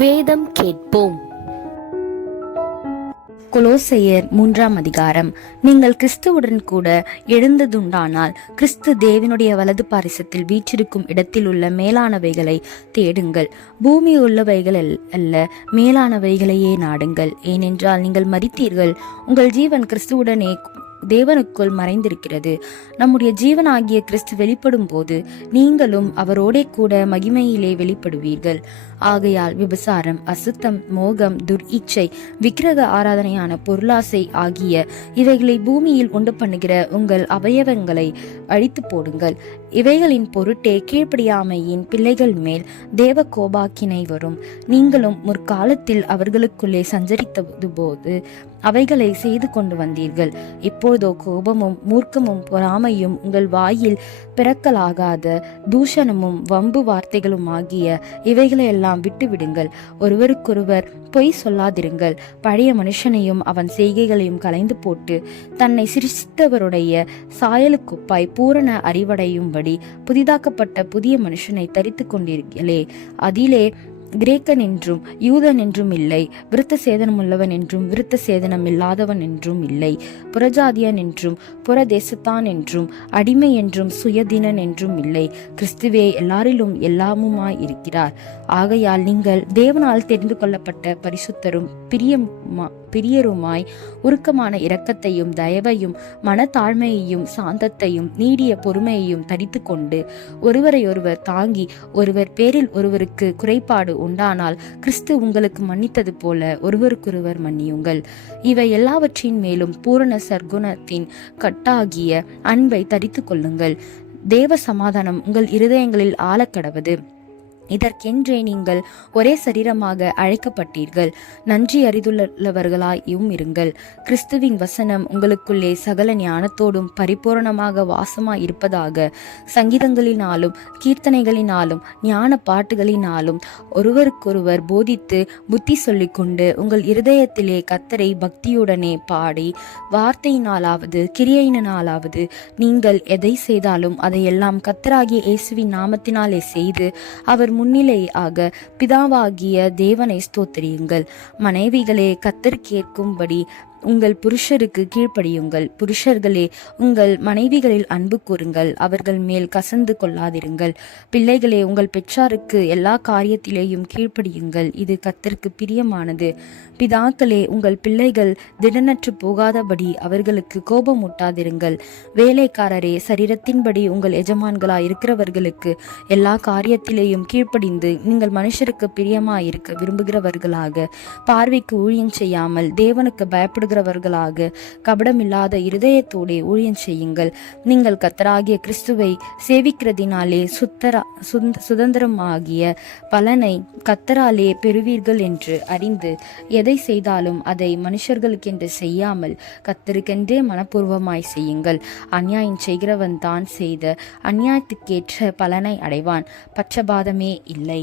வேதம் கேட்போம். கொலோசையர் 3 அதிகாரம். நீங்கள் கிறிஸ்துவுடன் கூட எழுந்ததுண்டானால் கிறிஸ்து தேவனுடைய வலது பாரிசத்தில் வீற்றிருக்கும் இடத்தில் உள்ள மேலானவைகளை தேடுங்கள், பூமி உள்ளவைகள் அல்ல, மேலானவைகளையே நாடுங்கள். ஏனென்றால் நீங்கள் மரித்தீர்கள், உங்கள் ஜீவன் கிறிஸ்துவுடனே தேவனுக்குள் மறைந்திருக்கிறது. நம்முடைய ஜீவனாகிய கிறிஸ்து வெளிப்படும் போது நீங்களும் அவரோடே கூட மகிமையிலே வெளிப்படுவீர்கள். ஆகையால் விபசாரம், அசுத்தம், மோகம், துர்இச்சை, விக்கிரக ஆராதனையான பொருளாசை ஆகிய இவைகளை பூமியில் உண்டு பண்ணுகிற உங்கள் அவயவங்களை அழித்து போடுங்கள். இவைகளின் பொருட்டே கீழ்ப்படியாமையின் பிள்ளைகள் மேல் தேவ கோபாக்கினை வரும். நீங்களும் முற்காலத்தில் அவர்களுக்குள்ளே சஞ்சரித்தது போது அவைகளை செய்து கொண்டு வந்தீர்கள். இப்போதோ கோபமும் மூர்க்கமும் பொறாமையும் உங்கள் வாயில் பிறக்கலாகாத தூஷணமும் வம்பு வார்த்தைகளும் ஆகிய இவைகளையெல்லாம் விட்டுவிடுங்கள். ஒருவருக்கொருவர் பொய் சொல்லாதிருங்கள். பழைய மனுஷனையும் அவன் செய்கைகளையும் களைந்து போட்டு தன்னை சிருஷ்டித்தவருடைய சாயலுக்குப்பாய் பூரண அறிவடையும்படி புதிதாக்கப்பட்ட புதிய மனுஷனை தரித்து கொண்டீர்களே. அதிலே கிரேக்கன் என்றும் யூதன் என்றும் இல்லை, விருத்த சேதனம் உள்ளவன் என்றும் விருத்த சேதனம் இல்லாதவன் என்றும் இல்லை, புறஜாதியன் என்றும் புறதேசத்தான் என்றும் அடிமை என்றும் சுயதீனன் என்றும் இல்லை. கிறிஸ்துவே எல்லாரிலும் எல்லாமுமாய் இருக்கிறார். ஆகையால் நீங்கள் தேவனால் தெரிந்து கொள்ளப்பட்ட பரிசுத்தரும் பிரியருமாய் உருக்கமான இரக்கத்தையும் தயவையும் மனத்தாழ்மையையும் சாந்தத்தையும் நீடிய பொறுமையையும் தரித்து கொண்டு ஒருவரையொருவர் தாங்கி ஒருவர் பேரில் ஒருவருக்கு குறைபாடு உண்டானால் கிறிஸ்து உங்களுக்கு மன்னித்தது போல ஒருவருக்கொருவர் மன்னியுங்கள். இவை எல்லாவற்றின் மேலும் பூரண சர்க்குணத்தின் கட்டாகிய அன்பை தரித்து கொள்ளுங்கள். தேவ சமாதானம் உங்கள் இருதயங்களில் ஆழக்கடவது. இதற்கென்றே நீங்கள் ஒரே சரீரமாக அழைக்கப்பட்டீர்கள். நன்றி அறிந்துள்ளவர்களாயும் இருங்கள். கிறிஸ்துவின் வசனம் உங்களுக்குள்ளே சகல ஞானத்தோடும் பரிபூரணமாக வாசமாய் இருப்பதாக சங்கீதங்களினாலும் கீர்த்தனைகளினாலும் ஞான பாட்டுகளினாலும் ஒருவருக்கொருவர் போதித்து புத்தி சொல்லிக்கொண்டு உங்கள் இருதயத்திலே கர்த்தரை பக்தியுடனே பாடி வார்த்தையினாலாவது கிரியையினாலாவது நீங்கள் எதை செய்தாலும் அதையெல்லாம் கர்த்தராகிய இயேசுவின் நாமத்தினாலே செய்து அவர் முன்னிலையாக பிதாவாகிய தேவனை ஸ்தோத்திரியுங்கள். மனைவிகளே, கர்த்தர் கேட்கும்படி உங்கள் புருஷருக்கு கீழ்ப்படியுங்கள். புருஷர்களே, உங்கள் மனைவிகளில் அன்பு கூறுங்கள், அவர்கள் மேல் கசந்து கொள்ளாதிருங்கள். பிள்ளைகளே, உங்கள் பெற்றாருக்கு எல்லா காரியத்திலேயும் கீழ்ப்படியுங்கள், இது கர்த்தருக்கு பிரியமானது. பிதாக்களே, உங்கள் பிள்ளைகள் திடனற்று போகாதபடி அவர்களுக்கு கோபமூட்டாதிருங்கள். வேலைக்காரரே, சரீரத்தின்படி உங்கள் எஜமான்களாய் இருக்கிறவர்களுக்கு எல்லா காரியத்திலேயும் கீழ்ப்படிந்து நீங்கள் மனுஷருக்கு பிரியமாயிருக்க விரும்புகிறவர்களாக பார்வைக்கு ஊழியம் செய்யாமல் தேவனுக்கு பயப்படுகிறவர்களாக கபடமில்லாத இருதயத்தோடே ஊழியம் செய்யுங்கள். நீங்கள் கர்த்தராகிய கிறிஸ்துவை சேவிக்கிறதினாலே சுதந்திரமாகிய பலனை கர்த்தராலே பெறுவீர்கள் என்று அறிந்து எதை செய்தாலும் அதை மனுஷர்களுக்கென்று செய்யாமல் கர்த்தருக்கென்றே மனப்பூர்வமாய் செய்யுங்கள். அநியாயம் செய்கிறவன் தான் செய்த அநியாயத்துக்கேற்ற பலனை அடைவான். பட்சபாதமே இல்லை.